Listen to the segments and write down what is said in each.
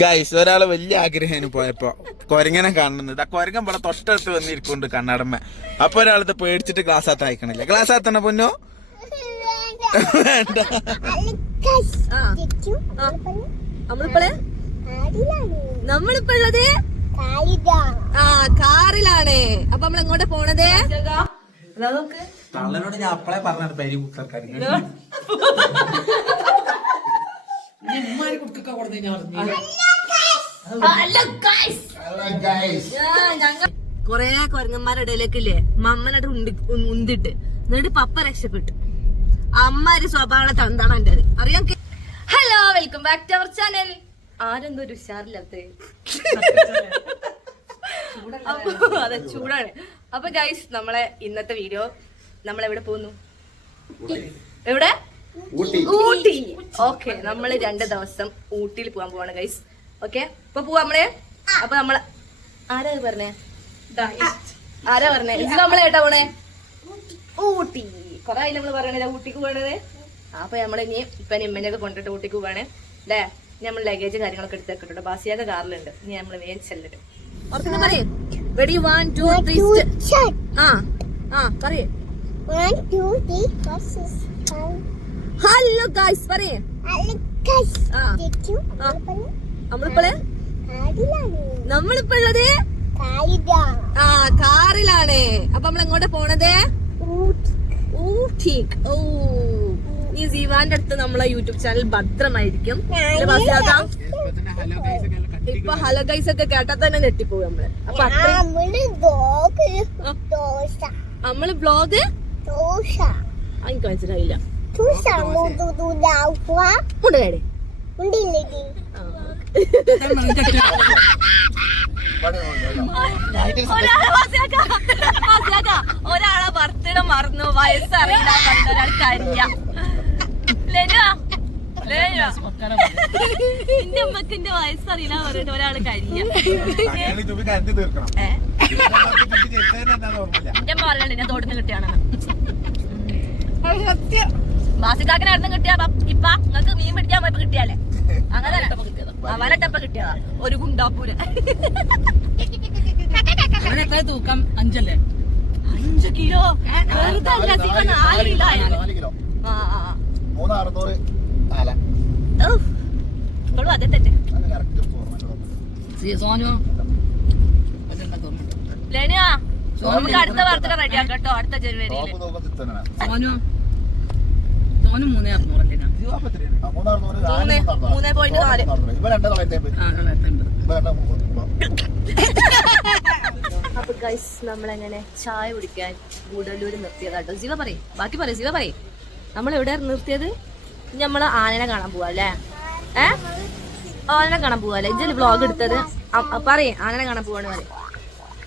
Guys ഒരാള് വലിയ ആഗ്രഹം പോയപ്പോ കൊരങ്ങനെ കാണുന്നത്. ആ കൊരങ്ങൻ ഇവിടെ തൊട്ടടുത്ത് വന്നിരിക്കുന്നുണ്ട് കണ്ണടമ്മ. അപ്പൊ ഒരാളത് പേടിച്ചിട്ട് ഗ്ലാസ് ആത്ത അയക്കണില്ല. ഗ്ലാസ് ആത്തണ പൊന്നോ വേണ്ട. നമ്മളിപ്പോ ഉള്ളത് കാറിലാണ്. അപ്പൊ നമ്മൾ എങ്ങോട്ടാ പോണത്? തള്ളനോട് ഞാൻ അപ്പളെ പറഞ്ഞത് പേര് ബുക്കാർക്കാർ കൊറേ കൊരങ്ങന്മാരുടെ ഇടയിലേക്കില്ലേ മമ്മനായിട്ട് ഉന്തിട്ട് എന്നിട്ട് പപ്പ രക്ഷപ്പെട്ടു. അമ്മ ഒരു സ്വഭാവമുള്ള തന്താണ് എന്റെ അറിയാം. Hello, welcome back to our channel. ആരെന്തോ ഒരു ഉഷാറില്ലാത്ത അതെ ചൂടാണ്. അപ്പൊ ഗൈസ് നമ്മളെ ഇന്നത്തെ വീഡിയോ നമ്മളെവിടെ പോകുന്നു? എവിടെ? ഊട്ടി. ഓക്കെ, നമ്മള് 2 ദിവസം ഊട്ടിയിൽ പോകാൻ പോവാണ് ഗൈസ്. ഓക്കെ, ഇപ്പൊ പോവാ നമ്മള്. അപ്പൊ നമ്മള് ആരാ പറഞ്ഞേ? നമ്മളെ ഏട്ടാ പോണേ? ഊട്ടി. കൊറേ ആയി നമ്മള് പറയണേ ഊട്ടിക്ക് പോകണത്. അപ്പൊ നമ്മള് ഇനി ഇപ്പൊ നിമ്മനെയൊക്കെ കൊണ്ടിട്ട് ഊട്ടിക്ക് പോവാണ് അല്ലേ. നമ്മൾ ലഗേജ് കാര്യങ്ങളൊക്കെ എടുത്തേക്കിട്ടുണ്ട്. ബാസിയാതെ കാറിലുണ്ട്. ഇനി നമ്മള് വേഗം ചെല്ലിട്ട് പറയേ. റെഡി 1 2 3 പറയേ. ഹലോ ഗൈസ് പറയേ. നമ്മളിപ്പോ ഉള്ളത് കാറിലാണ്. അപ്പൊ നമ്മൾ എങ്ങോട്ടാ പോണത്? ഊട്ടി. ഓ, ഈ ജീവാന്റെ അടുത്ത് നമ്മളെ യൂട്യൂബ് ചാനൽ ഭദ്രമായിരിക്കും. ഇപ്പൊ ഹലോ ഗൈസ് ഒക്കെ കേട്ടാ തന്നെ നെട്ടിപ്പോവും നമ്മള്. അപ്പൊ നമ്മള് ബ്ലോഗ് എനിക്ക് മനസ്സിലായില്ല. ഒരാളെ ബർത്ത്ഡേ മറന്നു, വയസ്സറിയില്ല, ഒരാൾ കരിയ. എന്റെ അമ്മക്ക് എന്റെ വയസ്സറിയില്ല പറഞ്ഞിട്ട് ഒരാള് കരിയ. എന്റെ അമ്മ പറയണ്ട ഞാൻ തോട്ടിന് കിട്ടിയാണ്. ബാസിക്കാക്കിനായിരുന്നു കിട്ടിയ ഇപ്പ നിങ്ങക്ക് മീൻ പിടിക്കാൻ പോയപ്പോ കിട്ടിയാലേ അങ്ങനെ വലട്ടപ്പ കിട്ടിയതാ ഒരു ഗുണ്ടാപ്പൂര്. തൂക്കം 5 അല്ലേ? 5 കിലോ വെറുതെ 4 കിലോ ആയാലും ഇപ്പോഴും അതേ തന്നെ. ലെനിയാ നമുക്ക് അടുത്ത ബർത്ത്ഡേ റെഡിയാക്കാം കേട്ടോ, അടുത്ത ജനുവരിയിൽ. 3.4. അപ്പൊ ഗൈസ് നമ്മളെങ്ങനെ ചായ കുടിക്കാൻ ഗൂഡല്ലൂര് നിർത്തിയതാട്ടോ. ജീവ പറയും, ബാക്കി പറയും. ജീവ പറയും നമ്മൾ എവിടെ നിർത്തിയത്? നമ്മള് ആനനെ കാണാൻ പോവാ അല്ലേ? ആനനെ കാണാൻ പോവാല്ലേ? ഇജ്ജ് വ്ലോഗ് എടുത്തത് പറയേ. ആനനെ കാണാൻ പോവാണ്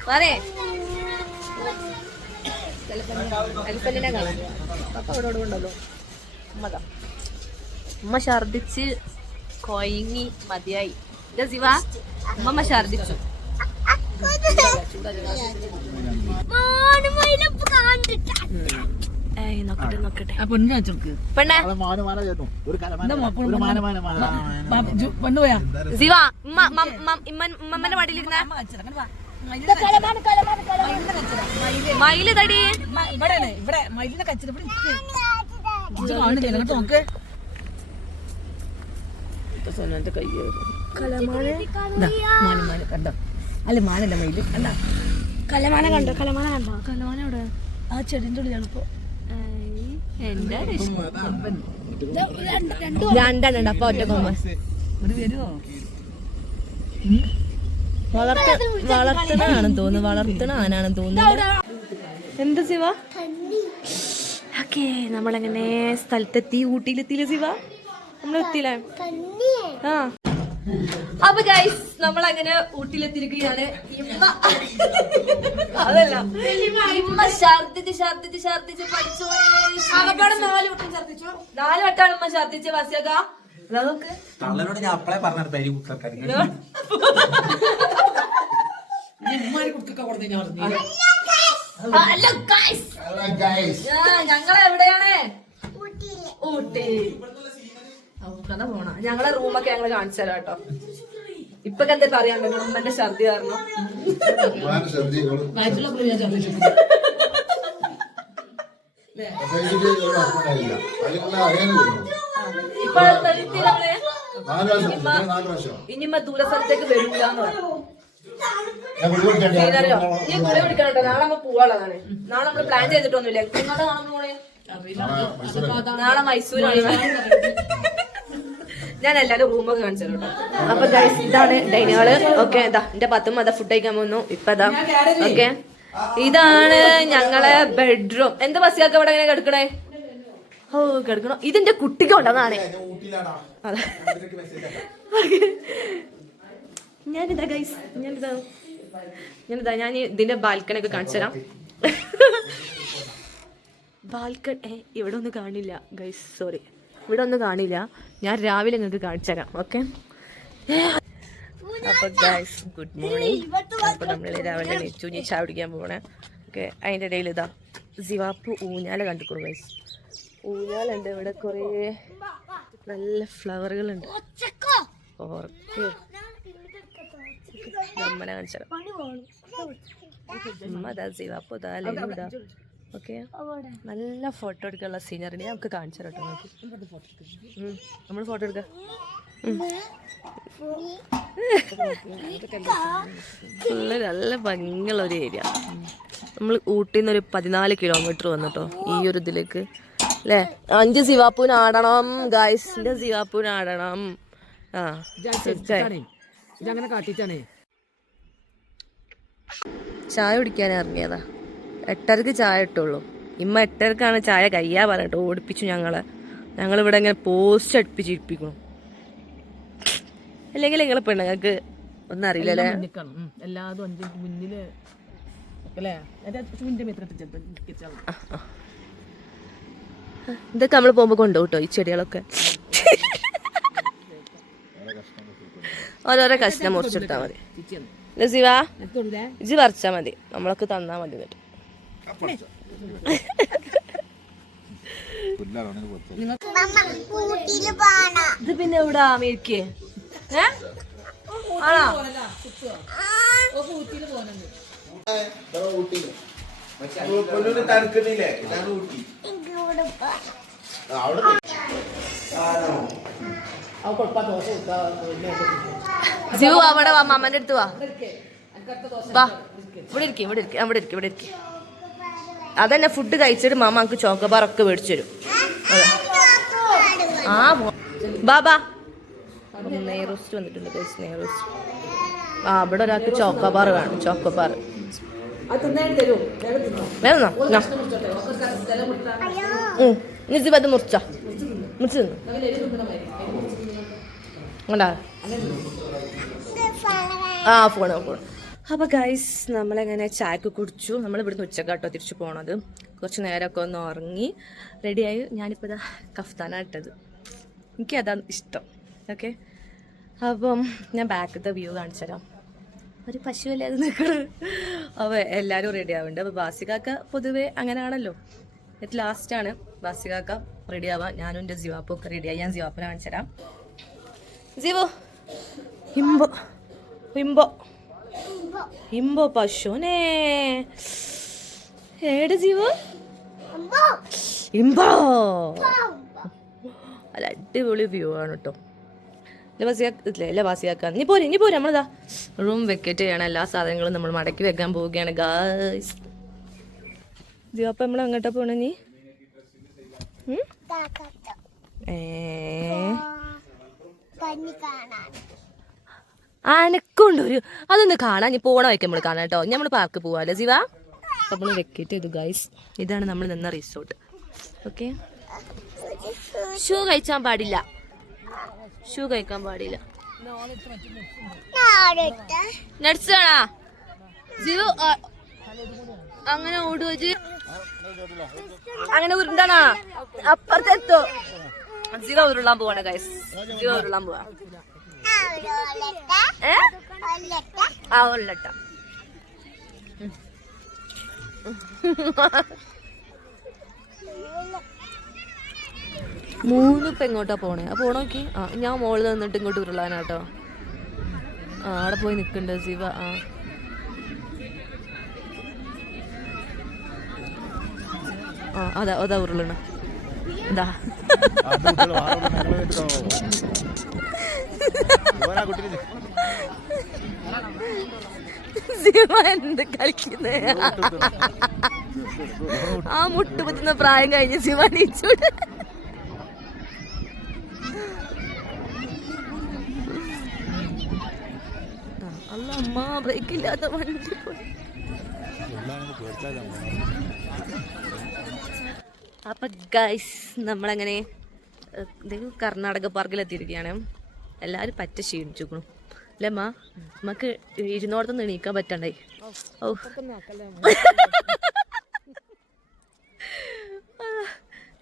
പറയേ. എലിഫന്റിനെ കാണാൻ അപ്പൊ അവിടെ ഉണ്ടല്ലോ. ഉമ്മ ഛർദിച്ച് കൊയങ്ങി മതിയായി. ശിവ ഉമ്മ ഛർദിച്ചു. നോക്കട്ടെ ശിവ ഉമ്മന്റെ മടിയിലിരുന്ന മയില് തടി ഇവിടെ മയിലിനെ കച്ചിട്ട് നോക്ക്. കണ്ടോ? അല്ല മാനല്ല മയില് കണ്ട. കലമാന കണ്ടോ? കലമാന എവിടെ? ആ ചെടിന്റെ ഉള്ളിലാണ് ഇപ്പൊ. രണ്ടെണ്ണം അപ്പൊ ഒറ്റ കൊമ്പ വരുമോ? വളർത്തണാണെന്ന് തോന്നുന്നു. വളർത്തണ ആനാണെന്ന് തോന്നുന്നു. എന്താ ശിവ? ഓക്കേ, നമ്മളെങ്ങനെ സ്ഥലത്തെത്തി. ഊട്ടിയിലെത്തിയില്ലേ ശിവ? നമ്മളെത്തിയില്ലേ? ആ. അപ്പൊ ഗൈസ് നമ്മളങ്ങനെ ഊട്ടിയിലെത്തിയിരിക്കുകയാണ്. അതല്ല ഇമ്മ ഛർദിച്ച് പഠിച്ചു. 4 വട്ടമാണ് ഉമ്മ ഛർദിച്ച്. വസിയക തള്ളനോട് ഞാൻ അപ്പളെ പറഞ്ഞത് പേര് ബുക്കാർക്കാർ ഞങ്ങളെവിടെയാണ്? ഊട്ടി. കഥ പോണ ഞങ്ങളെ റൂമൊക്കെ ഞങ്ങള് കാണിച്ചു തരാം കേട്ടോ. ഇപ്പൊ എന്താ പറയാണ്ട് ഉമ്മന്റെ ഛർദി കാരണം ഇപ്പൊ ഇനിമ്മ ദൂരസ്ഥലത്തേക്ക് വരൂലെന്ന് പറഞ്ഞു. അറിയോ നീ ഗുളി പിടിക്കണോ? നാളെ നമ്മ പോവാനുള്ളതാണ്. നാളെ നമ്മള് പ്ലാൻ ചെയ്തിട്ടൊന്നുമില്ല. എങ്ങോട്ടാ കാണാൻ പോണേ? നാളെ മൈസൂരാണ്. ഞാൻ എല്ലാരും റൂമൊക്കെ കാണിച്ചു കേട്ടോ. അപ്പൊ ഗൈസ് ഇതാണ് ഡൈനിങ് ഹാള്. ഓക്കെ ഇതാ എന്റെ പത്തും അതാ ഫുഡ് കഴിക്കാൻ പോകുന്നു. ഇപ്പൊ ഇതാ ഓക്കെ ഇതാണ് ഞങ്ങളെ ബെഡ്റൂം. എന്താ ബസ്സിയൊക്കെ ഇവിടെ എങ്ങനെ കിടക്കണേ? ഓ കിടക്കണോ? ഇതെന്റെ കുട്ടിക്ക് ഉണ്ടെന്നാണ്. ഞാനിതാ ഗൈസ് ഞാൻ ഇതിന്റെ ബാൽക്കണി ഒക്കെ കാണിച്ചു തരാം. ബാൽക്കണി ഇവിടെ ഒന്നും കാണില്ല ഗൈസ്, സോറി ഇവിടെ ഒന്നും കാണില്ല. ഞാൻ രാവിലെ നിങ്ങൾക്ക് കാണിച്ചു തരാം. ഓക്കെ അപ്പൊ ഗൈസ് ഗുഡ് മോർണിംഗ്. അപ്പൊ നമ്മൾ രാവിലെ എണീച്ചു ഇനി ചായ കുടിക്കാൻ പോകണേ. ഓക്കെ അതിൻ്റെ ഇടയിൽ ഇതാ സിവാപ്പ് ഊഞ്ഞാല കണ്ടുകൊള്ളു ഗൈസ്. ഊഞ്ഞാലുണ്ട് ഇവിടെ, കുറേ നല്ല ഫ്ലവറുകളുണ്ട്. ഓർക്കെ അമ്മനെ കാണിച്ചാൽ അതാ സിവാപ്പ് ഇതാ ലെനുതാ. ഓക്കെ നല്ല ഫോട്ടോ എടുക്കാനുള്ള സീനറി നമുക്ക് കാണിച്ചു തരട്ടോ. നോക്കി നമ്മൾ ഫോട്ടോ എടുക്കാം. ഫുള്ള് നല്ല ഭംഗിയുള്ള ഒരു ഏരിയ. നമ്മൾ ഊട്ടിയിൽ നിന്ന് ഒരു 14 കിലോമീറ്റർ വന്നിട്ടോ ഈ ഒരു ഇതിലേക്ക് അല്ലേ. 5 സിവാപ്പൂന് ആടണം ഗായ്സ്, എന്റെ സിവാപ്പൂന് ആടണം. ആ ഇതങ്ങനെ കാട്ടിച്ചാണേ. ചായ കുടിക്കാൻ ഇറങ്ങിയതാ. 8:30 ചായ ഇട്ടുള്ളൂ. ഇമ്മ 8:30 ചായ കയ്യാ പറഞ്ഞിട്ട് ഓടിപ്പിച്ചു ഞങ്ങളിവിടെ ഇങ്ങനെ പോസ്റ്റ് അടുപ്പിച്ചിരിപ്പിക്കണം. അല്ലെങ്കിൽ നിങ്ങളെ പെണ്ണുങ്ങൾക്ക് ഒന്നും അറിയില്ലല്ലേ. എല്ലാതും 5 മുന്നില് ഇതൊക്കെ നമ്മള് പോകുമ്പോ കൊണ്ടുപോട്ടോ ഈ ചെടികളൊക്കെ. ഓരോരോ കഷ്ണം മുറിച്ചെടുത്താ മതി. ലസിവാ ഇജ് പറിച്ചാ മതി, നമ്മളൊക്കെ തന്നാ മതി. എന്നിട്ട് ഇത് പിന്നെ എവിടാ അമേരിക്ക ആണോ? ജിവു അവിടെ വാ, മാമന്റെ അടുത്ത് വാ. ഇവിടെ ഇരിക്കും. അതന്നെ ഫുഡ് കഴിച്ചിട്ട് മാമ നമുക്ക് ചോക്കോബാർ ഒക്കെ മേടിച്ചു തരും. ആ ബാബാ നെയ്റോസ്റ്റ് വന്നിട്ടുണ്ട്. നെയ്റോസ്റ്റ് ആ ഇവിടെ ഒരാൾക്ക് ചോക്കോബാർ വേണം. ചോക്കോബാർ അത് മുറിച്ച മുറിച്ച് ആ ഫോൺ. അപ്പോൾ ഗൈസ് നമ്മളെങ്ങനെ ചായക്ക് കുടിച്ചു. നമ്മൾ ഇവിടുന്ന് ഉച്ചക്കാട്ടോ തിരിച്ചു പോണത്. കുറച്ച് നേരമൊക്കെ ഒന്ന് ഉറങ്ങി റെഡിയായി. ഞാനിപ്പോൾ ഇതാ കഫ്താനാണ് ഇട്ടത്, എനിക്കതാണ് ഇഷ്ടം. ഓക്കെ അപ്പം ഞാൻ ബാക്കത്തെ വ്യൂ കാണിച്ചു തരാം. ഒരു പശുവല്ലേ അത് നിൽക്കുന്നത്. അപ്പോൾ എല്ലാവരും റെഡി ആവുന്നുണ്ട്. അപ്പോൾ ബാസികാക്ക പൊതുവേ അങ്ങനെയാണല്ലോ, ഏറ്റവും ലാസ്റ്റാണ് ബാസികാക്ക റെഡി ആവാം. ഞാനും എൻ്റെ ജിവാപ്പും ഒക്കെ റെഡിയായി. ഞാൻ ജിവാപ്പിനെ കാണിച്ചു തരാം. ജിവോ ഹിംബോ ഹിംബോ ഹിംബോ പശുനെ ഏട് ജീവോ ഹിംബോ. അല്ല അടിപൊളി വ്യൂ ആണ് കേട്ടോ. ഇല്ല ബാസിയാക്ക നീ പോരെ നമ്മളിതാ റൂം വെക്കേറ്റ് ചെയ്യണം. എല്ലാ സാധനങ്ങളും നമ്മൾ മടക്കി വെക്കാൻ പോവുകയാണ് ഗായ്സ്. ജിവാപ്പ നമ്മൾ അങ്ങോട്ടാ പോണ നീ? അനക്കൊണ്ടൊരു അതൊന്ന് കാണാൻ നീ പോണ വയ്ക്കാൻ നമ്മൾ കാണാം കേട്ടോ. നമ്മൾ പാർക്ക് പോവാല്ലേ ജീവ. അപ്പം നമ്മൾ വെക്കേറ്റ് ചെയ്തു ഗൈസ്. ഇതാണ് നമ്മൾ നിന്ന റിസോർട്ട്. ഓക്കെ ഷൂ കഴിക്കാൻ പാടില്ല. നട്സ് ആണാ ജീവ? അങ്ങനെ ഓടുവോ? അങ്ങനെ ഉരുണ്ടാണാ? അപ്പുറത്തെത്തോ? ജീവ ഉരുളാൻ പോവാണ് ഗൈസ്. ജീവ ഉരുളാൻ പോവാ. ആ ഉരുളട്ട. മൂന്നിപ്പം എങ്ങോട്ടാ പോണേ? ആ പോണോക്കി. ആ ഞാൻ മോളിൽ നിന്നിട്ട് ഇങ്ങോട്ട് ഉരുളാനാട്ടോ. അവിടെ പോയി നിക്കണ്ട് ശിവ. അതാ അതാ ഉരുളണ എന്താ ശിവ എന്ത് കളിക്കുന്നേ? ആ മുട്ടുപത്തുന്ന പ്രായം കഴിഞ്ഞ് ശിവ നീച്ചൂട്. അല്ല അമ്മ ബ്രേക്ക് ഇല്ലാത്ത വണ്ടി പോയി. അപ്പൊ ഗൈസ് നമ്മളങ്ങനെ കർണാടക പാർക്കിലെത്തിയിരിക്കുകയാണ്. എല്ലാവരും പറ്റ ക്ഷീണിച്ചിരിക്കണു അല്ലേ അമ്മ? നമുക്ക് ഇരുന്നോടത്തൊന്നും എണീക്കാൻ പറ്റണ്ടായി. ഓ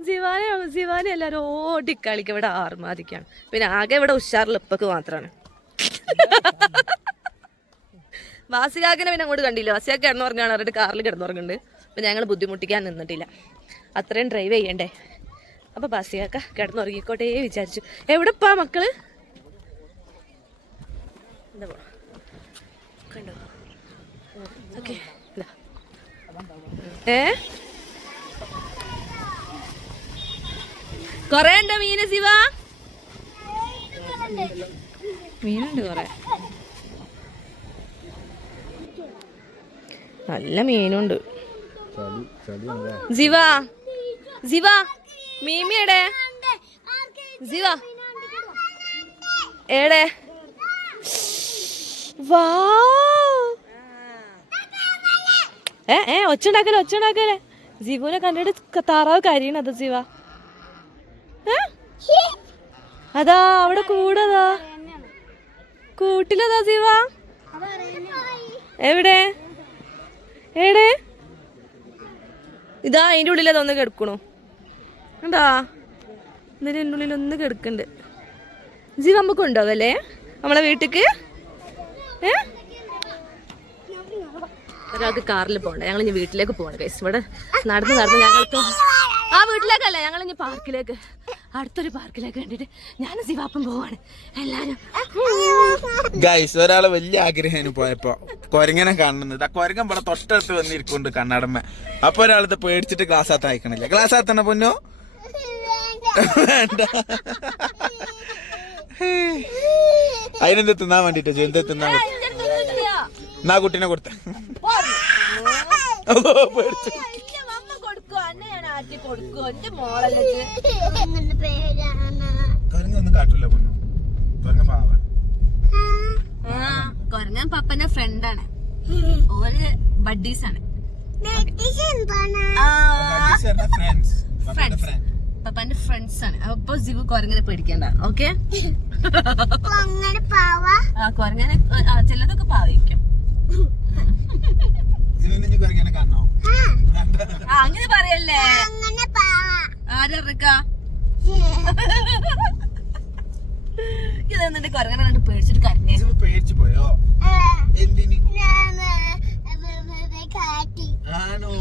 ശിവാനെ എല്ലാവരും ഓടിക്കളിക്കുക. ഇവിടെ ആർമാദിക്കാണ്. പിന്നെ ആകെ ഇവിടെ ഉഷാറിൽ ഇപ്പൊക്ക് മാത്രമാണ്. വാസികാക്കിനെ പിന്നെ അങ്ങോട്ട് കണ്ടില്ല. വാസികാക്ക് കിടന്നുറങ്ങാണ് അവരുടെ കാറിൽ കിടന്നുറങ്ങുന്നുണ്ട്. അപ്പം ഞങ്ങൾ ബുദ്ധിമുട്ടിക്കാൻ നിന്നിട്ടില്ല. അത്രയും ഡ്രൈവ് ചെയ്യണ്ടേ. അപ്പോൾ വാസികാക്ക കിടന്നുറങ്ങിക്കോട്ടേ വിചാരിച്ചു. എവിടെപ്പാ മക്കള്? എന്താ കണ്ടോ? ഓക്കെ കൊറേ ഉണ്ടോ മീന് ശിവ? മീനുണ്ട് കൊറേ, നല്ല മീനുണ്ട്. ജീവ ജീവ മീമി എടെ? ജീവ എടെ? വാ ഒച്ചുണ്ടാക്കല്ലേ. ജീവുനെ കണ്ടിട്ട് താറാവ് കരിയണത് ജീവ. അതാ അവിടെ കൂടതാ കൂട്ടിലതാ ജീവ. എവിടെ എവിടെ? ഇതാ അതിൻ്റെ ഉള്ളിൽ അതൊന്ന് കിടക്കണു എന്താ? എന്നിട്ട് എൻ്റെ ഉള്ളിൽ ഒന്ന് കിടക്കുന്നുണ്ട്. ജീവ നമുക്ക് ഉണ്ടാവല്ലേ നമ്മളെ വീട്ടിക്ക്? ഒരാൾക്ക് കാറിൽ പോകണ്ട. ഞങ്ങൾ ഇനി വീട്ടിലേക്ക് പോകണം ഗൈസ്. ഇവിടെ നടന്ന് ഞങ്ങൾക്ക് ആ വീട്ടിലേക്കല്ല, ഞങ്ങൾ ഇനി പാർക്കിലേക്ക്, അടുത്തൊരു പാർക്കിലേക്ക് കണ്ടിട്ട് ഞാനും ശിവാപ്പും പോവാണ് എല്ലാരും. ഗൈസ് ഒരാളെ വലിയ ആഗ്രഹം പോയപ്പോ കൊരങ്ങനെ കാണുന്നത്. ആ കൊരങ്ങൻ ഇവിടെ തൊട്ടടുത്ത് വന്നിരിക്കുന്നുണ്ട് കണ്ണടമ്മ. അപ്പൊ ഒരാളത് പേടിച്ചിട്ട് ഗ്ലാസ് ആത്ത അയക്കണില്ല. ഗ്ലാസ് ആത്തണ പൊന്നോ വേണ്ട. അതിനെന്ത് തിന്നാൻ വേണ്ടിട്ട് എന്ത് തിന്നാൻ എന്നാ കുട്ടീനെ കൊടുത്ത പേടിച്ചു. കൊരങ്ങൊന്നും കാട്ടില്ല പൊന്നു. കൊരങ്ങ പാവാണ്. കൊരങ്ങൻ പപ്പന്റെ ഫ്രണ്ടാണ്. ഓര് ബഡ്ഡീസാണ്. പപ്പന്റെ ഫ്രണ്ട്സ് ആണ്. അപ്പൊ ജിവു കൊരങ്ങനെ പേടിക്കണ്ട. ഓക്കെ കൊരങ്ങനെ ചിലതൊക്കെ പാവിക്കും. അങ്ങനെ പറയല്ലേ. ആരക്ക ഇതെന്നിട്ട് കൊരങ്ങനെ കണ്ട് പേടിച്ചിട്ട് കരഞ്ഞേ. പേടിച്ചു പോയോ? എന്തിന് ആണോ?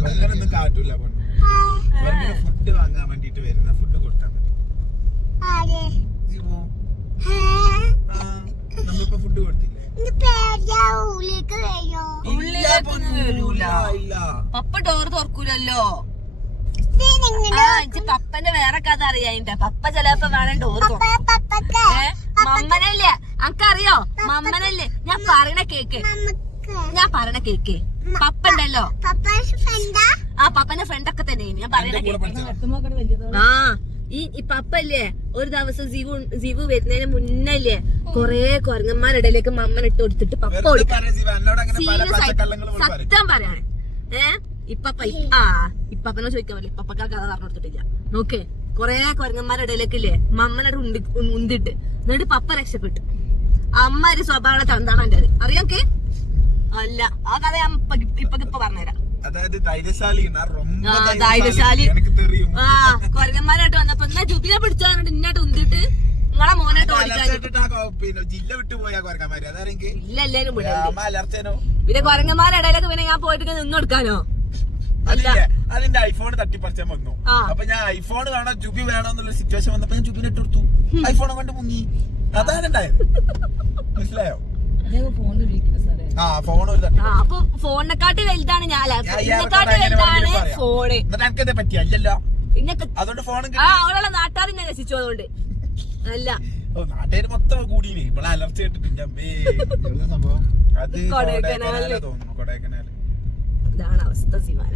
കൊരങ്ങനൊന്നും കാട്ടൂല പൊന്നു. ഫുഡ് വാങ്ങാൻ വേണ്ടിട്ട് വരുന്ന ഫുഡ് കൊടുത്താൽ മതി. നമ്മളിപ്പോ ഫുഡ് കൊടുത്തില്ലേ? പപ്പ ഡോർ തുറക്കൂലല്ലോ. പപ്പന്റെ വേറെ കഥ അറിയാ. പപ്പ ചിലപ്പോ വേണം ഡോർ തുറക്കും. മമ്മനല്ലേ അനക്കറിയോ? മമ്മനല്ലേ? ഞാൻ പറയണ കേക്ക് പപ്പണ്ടല്ലോ. ആ പപ്പന്റെ ഫ്രണ്ടൊക്കെ തന്നെ ഞാൻ പറയണ കേക്ക്. ആ ഈ പപ്പല്ലേ ഒരു ദിവസം ജീവു വരുന്നതിന് മുന്നല്ലേ കൊറേ കൊരങ്ങന്മാരിടയിലേക്ക് മമ്മൻ ഇട്ട് കൊടുത്തിട്ട് പപ്പ സത്യം പറയാണ്. ഇപ്പപ്പനോ ചോദിക്കാൻ പറ്റില്ല. ഇപ്പപ്പക്ക് ആ കഥ പറഞ്ഞു കൊടുത്തിട്ടില്ല. നോക്കേ കൊറേ കൊരങ്ങന്മാരിടയിലേക്കില്ലേ മമ്മനോട് ഉന്തിട്ട് എന്നിട്ട് പപ്പ രക്ഷപ്പെട്ടു. അമ്മ ഒരു സ്വഭാവ തന്താണ് എന്റെ അറിയാക്കെ അല്ല. ആ കഥ ഞാൻ ഇപ്പൊ പറഞ്ഞുതരാം. ധൈര്യശാലി കൊരങ്ങന്മാരായിട്ട് വന്നപ്പോ എന്നാ ജുബിനെ പിടിച്ചാൽ ഇന്നോട്ട് ഉന്തിട്ട് നിങ്ങളെ മോനായിട്ട് ഇല്ല എല്ലാരും പിന്നെ കൊരങ്ങന്മാരുടെ പിന്നെ ഞാൻ പോയിട്ട് നിന്ന് കൊടുക്കാനോ? അതിന്റെ ഐഫോൺ തട്ടിപ്പറിച്ചാൻ വന്നു. അപ്പൊ ഞാൻ ഐഫോൺ വേണോ ജുബി വേണോ എന്നുള്ള സിറ്റുവേഷൻ വന്നപ്പോ ഞാൻ ജുബിനെ ഇട്ട് കൊടുത്തു. ഐഫോണെ കൊണ്ട് മുങ്ങി. അതാണ് ഉണ്ടായത്. മനസ്സിലായോ? ഫോൺ വിളിക്കുന്നത് സാറേ. ആ ഫോൺ ഒരു തട്ടി. ആ അപ്പൊ ഫോണിനെക്കാട്ടി വലുതാണ് ഞാൻ, ഞാൻ ഇതിനെക്കാട്ടി അങ്ങനെ വലുതാണ് പറയാം. ഫോണ്. എന്നിട്ട് എനിക്കതേ പറ്റിയ അല്ലല്ലോ, ഇന്നൊക്കെ അതുകൊണ്ട് ഫോണും ആ അവിടെയുള്ള നാട്ടുകാർ ഞാൻ രസിച്ചു. അതുകൊണ്ട് അല്ല നാട്ടുകാർ മൊത്തം കൂടിയില്ലേ ഇവിടെ അലർച്ച കേട്ടിട്ടില്ല. അത് കൊടൈക്കനാലില്. തോന്നുന്നു കൊടൈക്കനാല്. ഇതാണ് അവസ്ഥ സിവാന.